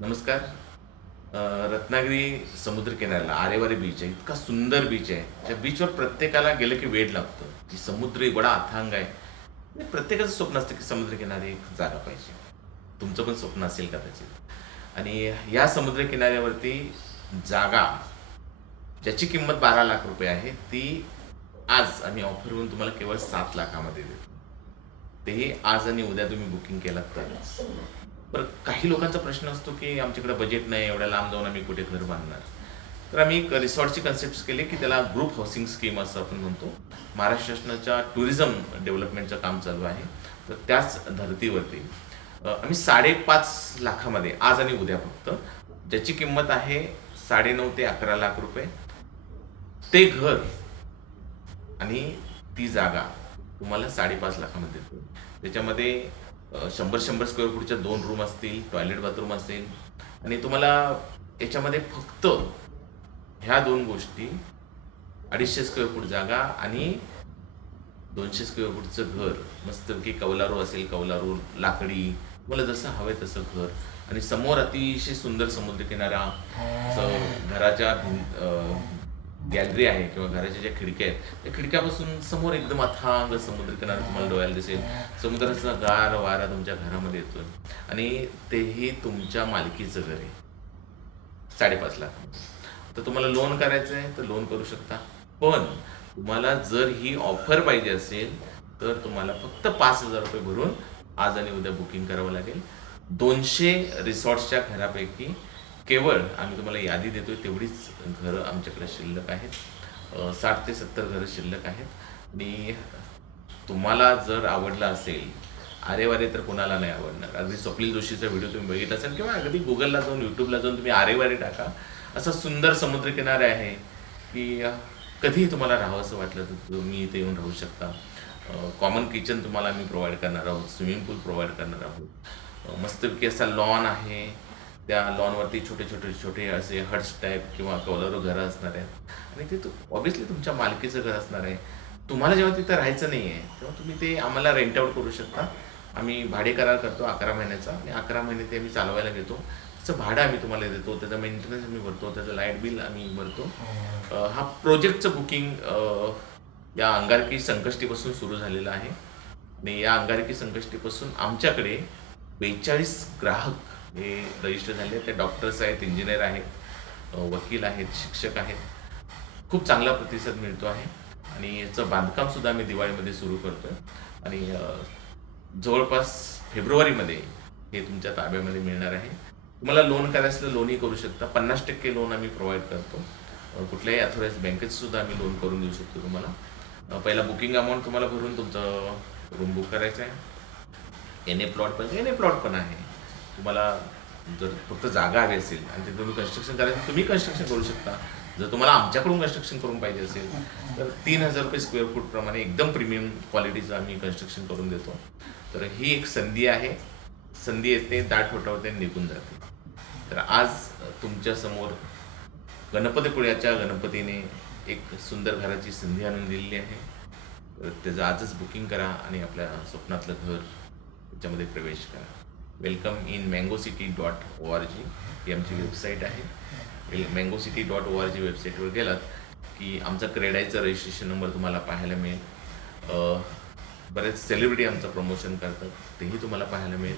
नमस्कार. रत्नागिरी समुद्रकिनाऱ्याला आरेवारे बीच आहे. इतका सुंदर बीच आहे. त्या बीचवर प्रत्येकाला गेलं की वेड लागतं. की समुद्र एवढा अथांग आहे. आणि प्रत्येकाचं स्वप्न असतं की समुद्रकिनारी एक जागा पाहिजे. तुमचं पण स्वप्न असेल कदाचित. आणि या समुद्रकिनाऱ्यावरती जागा ज्याची किंमत 12 लाख रुपये आहे, ती आज आम्ही ऑफर म्हणून तुम्हाला केवळ 7 लाखामध्ये देतो. तेही आज आणि उद्या तुम्ही बुकिंग केलात तरच. बरं, काही लोकांचा प्रश्न असतो की आमच्याकडे बजेट नाही, एवढ्या लांब जाऊन आम्ही कुठे घर बांधणार. तर आम्ही एक रिसॉर्टची कन्सेप्ट केली की त्याला ग्रुप हाऊसिंग स्कीम असं आपण म्हणतो. महाराष्ट्र शासनाच्या टुरिझम डेव्हलपमेंटचं काम चालू आहे. तर त्याच धर्तीवरती आम्ही 5.5 लाखामध्ये आज आणि उद्या फक्त, ज्याची किंमत आहे 9.5 ते 11 लाख रुपये, ते घर आणि ती जागा तुम्हाला 5.5 लाखामध्ये देतो. त्याच्यामध्ये 100-100 स्क्वेअर फूटच्या 2 रूम असतील, टॉयलेट बाथरूम असेल. आणि तुम्हाला याच्यामध्ये फक्त ह्या 2 गोष्टी, 250 स्क्वेअर फूट जागा आणि 200 स्क्वेअर फूटचं घर, मस्तपैकी कौलारू असेल, कौलारू लाकडी, तुम्हाला जसं हवंय तसं घर. आणि समोर अतिशय सुंदर समुद्रकिनारा. घराच्या गॅलरी आहे किंवा घराच्या ज्या खिडक्या आहेत, त्या खिडक्यापासून समोर एकदम अथांग समुद्रकिनारा तुम्हाला डोळ्याला दिसेल. समुद्राचा गार वारा तुमच्या घरामध्ये येतोय. आणि तेही तुमच्या मालकीचं घर आहे. 5.5 लाख. तर तुम्हाला लोन करायचं आहे तर लोन करू शकता. पण तुम्हाला जर ही ऑफर पाहिजे असेल तर तुम्हाला फक्त 5,000 रुपये भरून आज आणि उद्या बुकिंग करावं लागेल. 200 रिसॉर्ट्सच्या घरापैकी केवळ आम्ही तुम्हाला यादी देतोय तेवढीच घरं आमच्याकडे शिल्लक आहेत. 60 ते 70 घरं शिल्लक आहेत. आणि तुम्हाला जर आवडलं असेल, आरेवारे तर कोणाला नाही आवडणार. अगदी स्वप्नील जोशीचा व्हिडिओ तुम्ही बघितला असेल किंवा अगदी गुगलला जाऊन, यूट्यूबला जाऊन तुम्ही आरेवारे टाका. असा सुंदर समुद्रकिनारा आहे की कधीही तुम्हाला राहावंसं वाटलं तर तुम्ही इथे येऊन राहू शकता. कॉमन किचन तुम्हाला आम्ही प्रोव्हाइड करणार आहोत. स्विमिंग पूल प्रोव्हाइड करणार आहोत. मस्तपैकी असा लॉन आहे. त्या लॉनवरती छोटे छोटे छोटे असे हट्स टाईप किंवा कौलारू घरं असणार आहेत. आणि ते ऑब्व्हियसली तुमच्या मालकीचं घर असणार आहे. तुम्हाला जेव्हा तिथं राहायचं नाही आहे तेव्हा तुम्ही ते आम्हाला रेंट आउट करू शकता. आम्ही भाडे करार करतो 11 महिन्याचा, आणि 11 महिने ते आम्ही चालवायला घेतो. त्याचं भाडं आम्ही तुम्हाला देतो, त्याचा मेंटेनन्स आम्ही भरतो, त्याचं लाईट बिल आम्ही भरतो. हा प्रोजेक्टचं बुकिंग या अंगारकी संकष्टीपासून सुरू झालेलं आहे. आणि या अंगारकी संकष्टीपासून आमच्याकडे 42 ग्राहक हे रजिस्टर झाले आहेत. ते डॉक्टर्स आहेत, इंजिनियर आहेत, वकील आहेत, शिक्षक आहेत. खूप चांगला प्रतिसाद मिळतो आहे. आणि याचं बांधकामसुद्धा आम्ही दिवाळीमध्ये सुरू करतोय. आणि जवळपास फेब्रुवारीमध्ये हे तुमच्या ताब्यामध्ये मिळणार आहे. तुम्हाला लोन करायचं असलं लोनही करू शकता. 50% लोन आम्ही प्रोव्हाइड करतो. कुठल्याही अथॉराइज बँकेचं सुद्धा आम्ही लोन करून देऊ शकतो तुम्हाला. पहिला बुकिंग अमाऊंट तुम्हाला भरून तुमचं रूम बुक करायचं आहे. एन ए प्लॉट पाहिजे, एन ए प्लॉट पण आहे. तुम्हाला जर फक्त जागा हवी असेल आणि ते तुम्ही कन्स्ट्रक्शन करायचं, तुम्ही कन्स्ट्रक्शन करू शकता. जर तुम्हाला आमच्याकडून कन्स्ट्रक्शन करून पाहिजे असेल तर 3,000 रुपये स्क्वेअर फूट प्रमाणे एकदम प्रीमियम क्वालिटीचं आम्ही कन्स्ट्रक्शन करून देतो. तर ही एक संधी आहे. संधी येते, दाट ठोठावते आणि निघून जाते. तर आज तुमच्यासमोर गणपतीपुळ्याच्या गणपतीने एक सुंदर घराची संधी आणून दिलेली आहे. तर त्याचं आजच बुकिंग करा आणि आपल्या स्वप्नातलं घर त्याच्यामध्ये प्रवेश करा. वेलकम इन mangoCity.org ही आमची वेबसाईट आहे. mangoCity.org वेबसाईटवर गेलात की आमचा क्रेडाईचा रजिस्ट्रेशन नंबर तुम्हाला पाहायला मिळेल. बरेच सेलिब्रिटी आमचं प्रमोशन करतात, तेही तुम्हाला पाहायला मिळेल.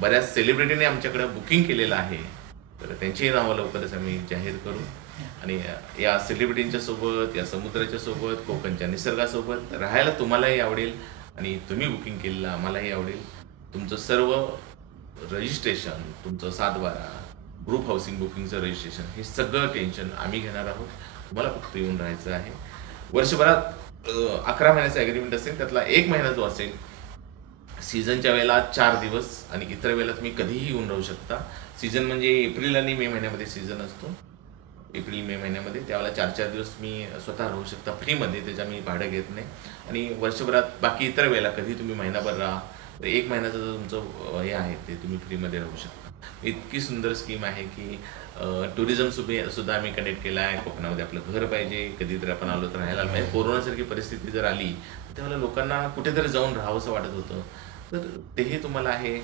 बऱ्याच सेलिब्रिटीने आमच्याकडे बुकिंग केलेलं आहे, तर त्यांचीही नावं लवकरच आम्ही जाहीर करू. आणि या सेलिब्रिटींच्या सोबत, या समुद्राच्या सोबत, कोकणच्या निसर्गासोबत राहायला तुम्हालाही आवडेल. आणि तुम्ही बुकिंग केलेलं आम्हालाही आवडेल. तुमचं सर्व रजिस्ट्रेशन, तुमचं 7/12 ग्रुप हाऊसिंग बुकिंगचं रजिस्ट्रेशन, हे सगळं टेन्शन आम्ही घेणार आहोत. तुम्हाला फक्त येऊन राहायचं आहे. वर्षभरात 11 महिन्याचा ॲग्रीमेंट असेल, त्यातला 1 महिना जो असेल सीझनच्या वेळेला 4 दिवस, आणि इतर वेळेला तुम्ही कधीही येऊन राहू शकता. सीझन म्हणजे एप्रिल आणि मे महिन्यामध्ये सीझन असतो. एप्रिल मे महिन्यामध्ये त्यावेळेला 4-4 दिवस मी स्वतः राहू शकता फ्रीमध्ये, त्याच्या मी भाडं घेत नाही. आणि वर्षभरात बाकी इतर वेळेला कधी तुम्ही महिनाभर राहा, तर 1 महिन्याचं जर तुमचं हे आहे ते तुम्ही फ्रीमध्ये राहू शकता. इतकी सुंदर स्कीम आहे की टुरिझम सुद्धा आम्ही कनेक्ट केला आहे. कोकणामध्ये आपलं घर पाहिजे, कधीतरी आपण आलो तर राहायला पाहिजे. कोरोनासारखी परिस्थिती जर आली त्यावेळेला लोकांना कुठेतरी जाऊन राहावंसं वाटत होतं. तर तेही तुम्हाला आहे.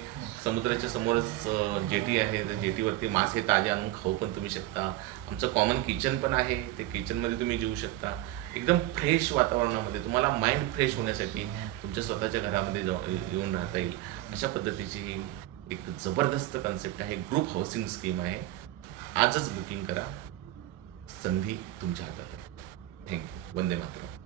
समुद्राच्या समोरच जेटी आहे. त्या जेटीवरती मासे ताजे आणून खाऊ पण तुम्ही शकता. आमचं कॉमन किचन पण आहे. ते किचनमध्ये तुम्ही जेवू शकता. एकदम फ्रेश वातावरणामध्ये तुम्हाला माइंड फ्रेश होण्यासाठी तुमच्या स्वतःच्या घरामध्ये येऊन राहता येईल. अशा पद्धतीची ही एक जबरदस्त कन्सेप्ट आहे. ग्रुप हाऊसिंग स्कीम आहे. आजच बुकिंग करा. संधी तुमच्या हातात आहे. थँक्यू. वंदे मातरम.